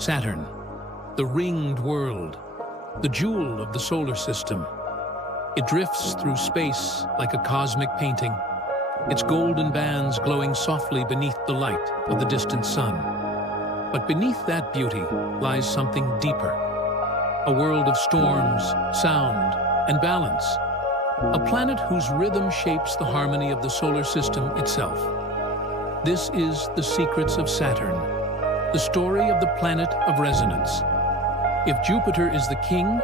Saturn, the ringed world, the jewel of the solar system. It drifts through space like a cosmic painting, its golden bands glowing softly beneath the light of the distant sun. But beneath that beauty lies something deeper, a world of storms, sound, and balance, a planet whose rhythm shapes the harmony of the solar system itself. This is The Secrets of Saturn, the story of the planet of resonance. If Jupiter is the king,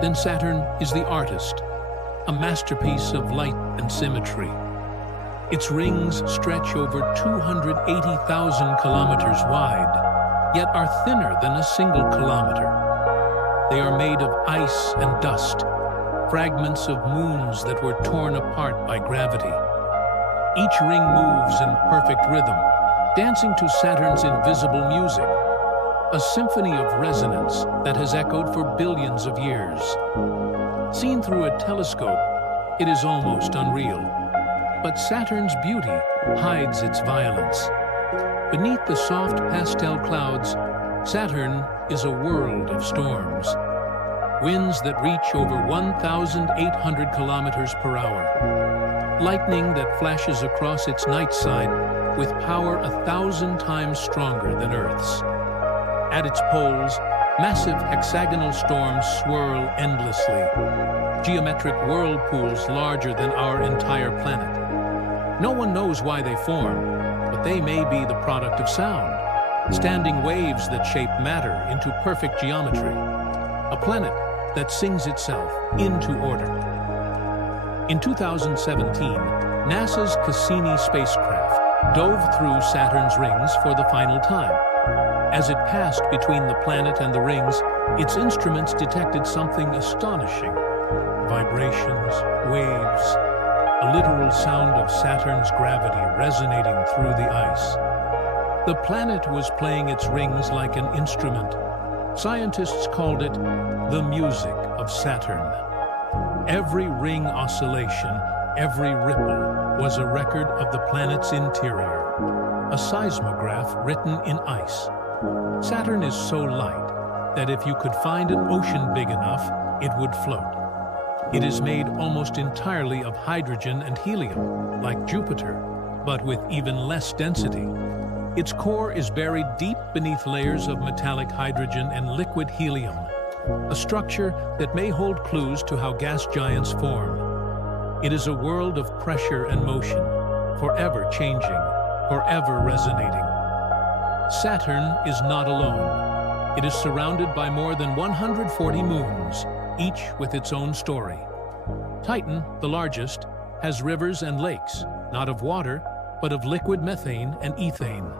then Saturn is the artist, a masterpiece of light and symmetry. Its rings stretch over 280,000 kilometers wide, yet are thinner than a single kilometer. They are made of ice and dust, fragments of moons that were torn apart by gravity. Each ring moves in perfect rhythm, dancing to Saturn's invisible music, a symphony of resonance that has echoed for billions of years. Seen through a telescope, it is almost unreal. But Saturn's beauty hides its violence. Beneath the soft pastel clouds, Saturn is a world of storms. Winds that reach over 1,800 kilometers per hour. Lightning that flashes across its night side with power 1,000 times stronger than Earth's. At its poles, massive hexagonal storms swirl endlessly, geometric whirlpools larger than our entire planet. No one knows why they form, but they may be the product of sound, standing waves that shape matter into perfect geometry, a planet that sings itself into order. In 2017, NASA's Cassini spacecraft dove through Saturn's rings for the final time. As it passed between the planet and the rings, its instruments detected something astonishing. Vibrations, waves, a literal sound of Saturn's gravity resonating through the ice. The planet was playing its rings like an instrument. Scientists called it the music of Saturn. Every ring oscillation, every ripple was a record of the planet's interior, a seismograph written in ice. Saturn is so light that if you could find an ocean big enough, it would float. It is made almost entirely of hydrogen and helium, like Jupiter, but with even less density. Its core is buried deep beneath layers of metallic hydrogen and liquid helium, a structure that may hold clues to how gas giants form. It is a world of pressure and motion, forever changing, forever resonating. Saturn is not alone. It is surrounded by more than 140 moons, each with its own story. Titan, the largest, has rivers and lakes, not of water, but of liquid methane and ethane.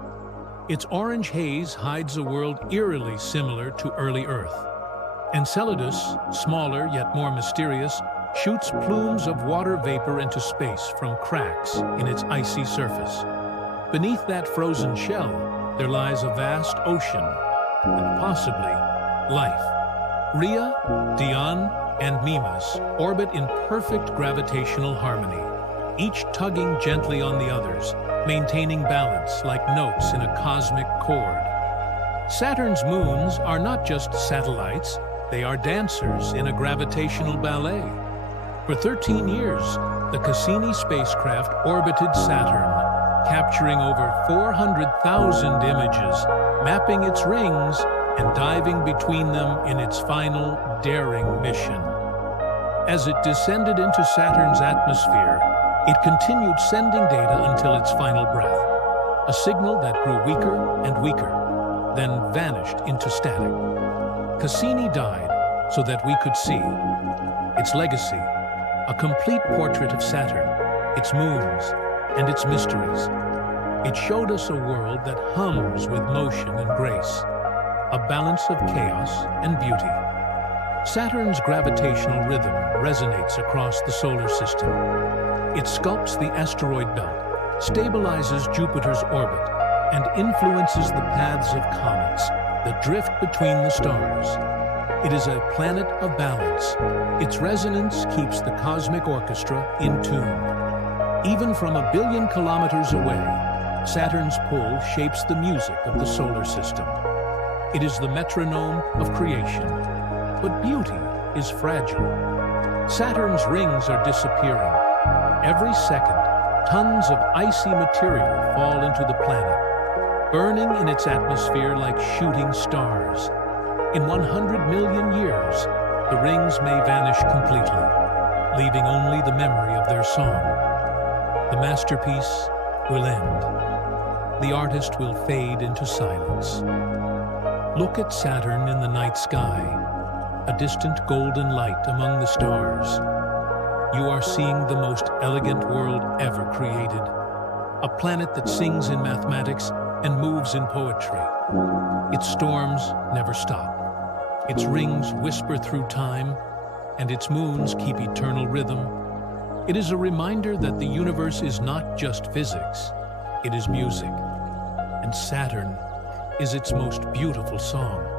Its orange haze hides a world eerily similar to early Earth. Enceladus, smaller yet more mysterious, shoots plumes of water vapor into space from cracks in its icy surface. Beneath that frozen shell, there lies a vast ocean, and possibly life. Rhea, Dione, and Mimas orbit in perfect gravitational harmony, each tugging gently on the others, maintaining balance like notes in a cosmic chord. Saturn's moons are not just satellites, they are dancers in a gravitational ballet. For 13 years, the Cassini spacecraft orbited Saturn, capturing over 400,000 images, mapping its rings, and diving between them in its final, daring mission. As it descended into Saturn's atmosphere, it continued sending data until its final breath, a signal that grew weaker and weaker, then vanished into static. Cassini died so that we could see its legacy, a complete portrait of Saturn, its moons, and its mysteries. It showed us a world that hums with motion and grace, a balance of chaos and beauty. Saturn's gravitational rhythm resonates across the solar system. It sculpts the asteroid belt, stabilizes Jupiter's orbit, and influences the paths of comets that drift between the stars. It is a planet of balance. Its resonance keeps the cosmic orchestra in tune. Even from 1 billion kilometers away, Saturn's pull shapes the music of the solar system. It is the metronome of creation. But beauty is fragile. Saturn's rings are disappearing. Every second, tons of icy material fall into the planet, burning in its atmosphere like shooting stars. In 100 million years, the rings may vanish completely, leaving only the memory of their song. The masterpiece will end. The artist will fade into silence. Look at Saturn in the night sky, a distant golden light among the stars. You are seeing the most elegant world ever created, a planet that sings in mathematics and moves in poetry. Its storms never stop. Its rings whisper through time, and its moons keep eternal rhythm. It is a reminder that the universe is not just physics, it is music, and Saturn is its most beautiful song.